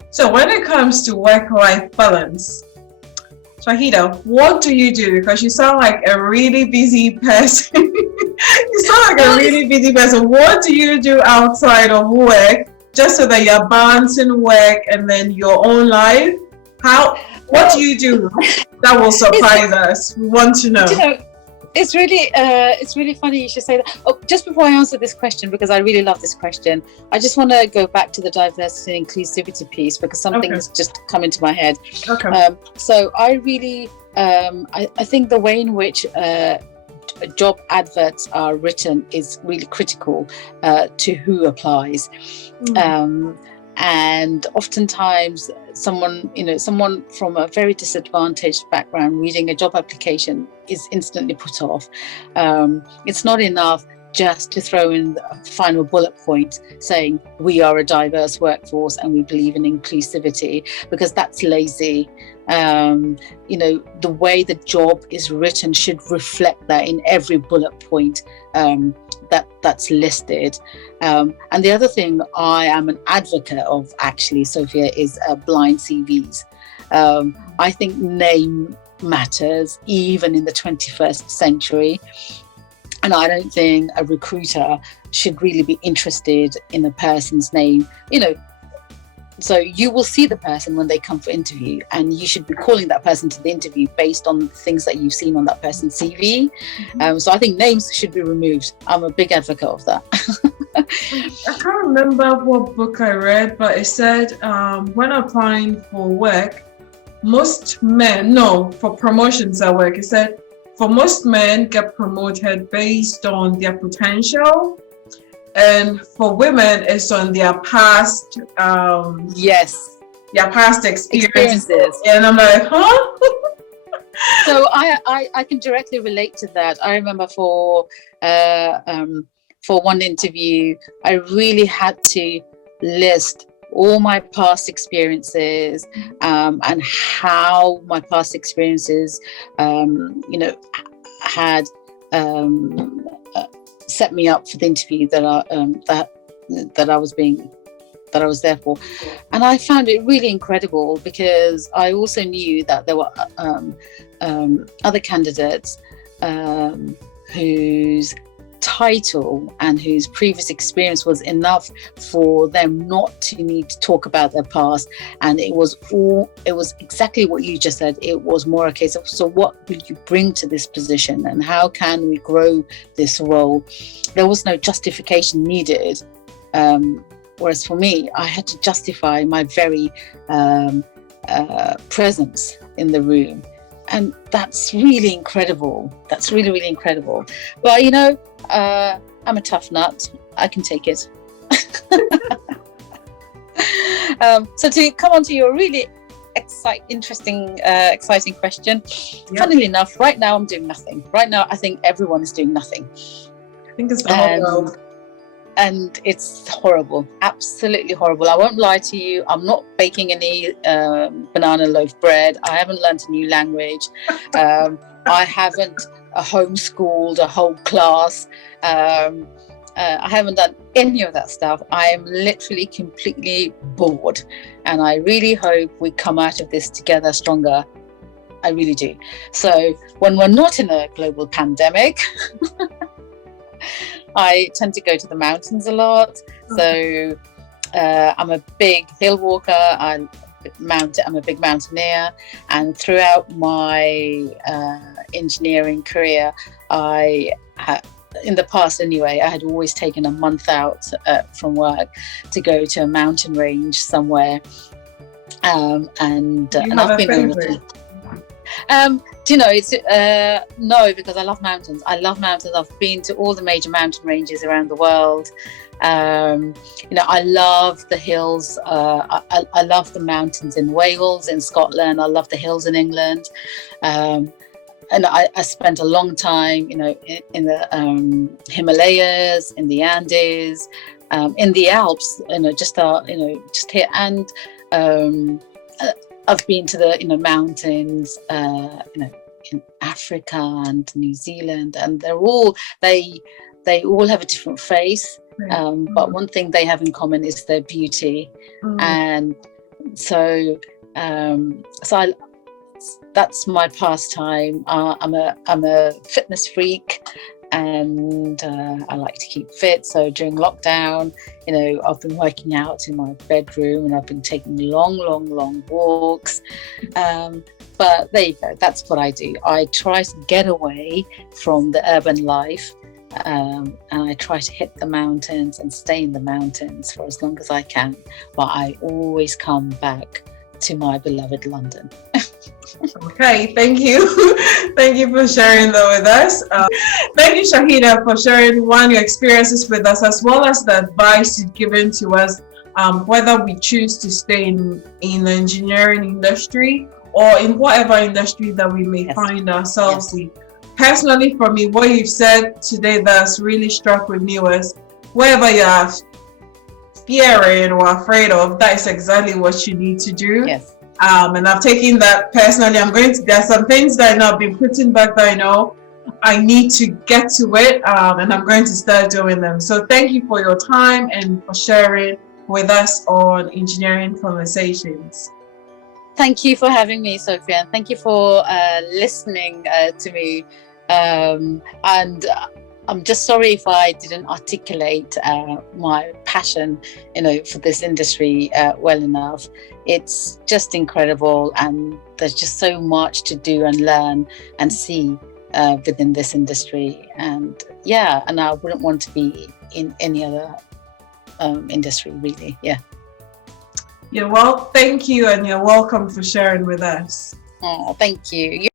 So when it comes to work-life balance, Shahida, what do you do? Because you sound like a really busy person. What do you do outside of work, just so that you're balancing work and then your own life? What do you do that will surprise us? We want to know. It's really funny you should say that. Oh, just before I answer this question, because I really love this question, I just want to go back to the diversity and inclusivity piece, because something has just come into my head. So I really, I think the way in which job adverts are written is really critical to who applies. And oftentimes someone from a very disadvantaged background reading a job application is instantly put off. It's not enough just to throw in a final bullet point saying we are a diverse workforce and we believe in inclusivity, because that's lazy. The way the job is written should reflect that in every bullet point that's listed. And the other thing I am an advocate of, actually, Sophia, is blind CVs. I think name matters even in the 21st century. And I don't think a recruiter should really be interested in a person's name. So you will see the person when they come for interview, and you should be calling that person to the interview based on the things that you've seen on that person's CV. So I think names should be removed. I'm a big advocate of that. I can't remember what book I read, but it said when applying for work, for promotions at work, it said for most men get promoted based on their potential, and for women it's on their past their past experiences. And I'm like, huh? So I can directly relate to that. I remember for one interview, I really had to list all my past experiences, and how my past experiences had set me up for the interview that I was there for. And I found it really incredible, because I also knew that there were other candidates whose title and whose previous experience was enough for them not to need to talk about their past. And it was exactly what you just said. It was more a case of, so what will you bring to this position, and how can we grow this role? There was no justification needed, whereas for me, I had to justify my very presence in the room. And that's really incredible. That's really, really incredible. But I'm a tough nut. I can take it. So to come on to your really exciting question. Yep. Funnily enough, right now I'm doing nothing. Right now, I think everyone is doing nothing. I think it's the whole world. And it's horrible, absolutely horrible. I won't lie to you. I'm not baking any banana loaf bread. I haven't learned a new language. I haven't homeschooled a whole class. I haven't done any of that stuff. I am literally completely bored. And I really hope we come out of this together stronger. I really do. So when we're not in a global pandemic, I tend to go to the mountains a lot. So I'm a big hill walker. I'm a big mountaineer. And throughout my engineering career, in the past anyway, I had always taken a month out from work to go to a mountain range somewhere. And I've been able to. It's no, because I love mountains. I've been to all the major mountain ranges around the world. I love the hills. I love the mountains in Wales, in Scotland. I love the hills in England. And I spent a long time, in the Himalayas, in the Andes, in the Alps. Just here. And I've been to the mountains, in Africa and New Zealand, and they all have a different face. But one thing they have in common is their beauty, and so that's my pastime. I'm a fitness freak, and I like to keep fit. So during lockdown, I've been working out in my bedroom, and I've been taking long walks. But there you go. That's what I do. I try to get away from the urban life, and I try to hit the mountains and stay in the mountains for as long as I can. But I always come back to my beloved London. Okay, thank you. Thank you for sharing that with us. Thank you, Shahida, for sharing your experiences with us, as well as the advice you've given to us, whether we choose to stay in the engineering industry or in whatever industry that we may find ourselves in. Personally, for me, what you've said today that's really struck with me was, wherever you are fearing or afraid of, that is exactly what you need to do. Yes. And I've taken that personally. There are some things that I know I've been putting back that I know I need to get to it, and I'm going to start doing them. So thank you for your time and for sharing with us on Engineering Conversations. Thank you for having me, Sophia, and thank you for listening to me. And I'm just sorry if I didn't articulate my passion, for this industry well enough. It's just incredible, and there's just so much to do and learn and see within this industry. And I wouldn't want to be in any other industry, really. Yeah, well, thank you, and you're welcome for sharing with us. Oh, thank you.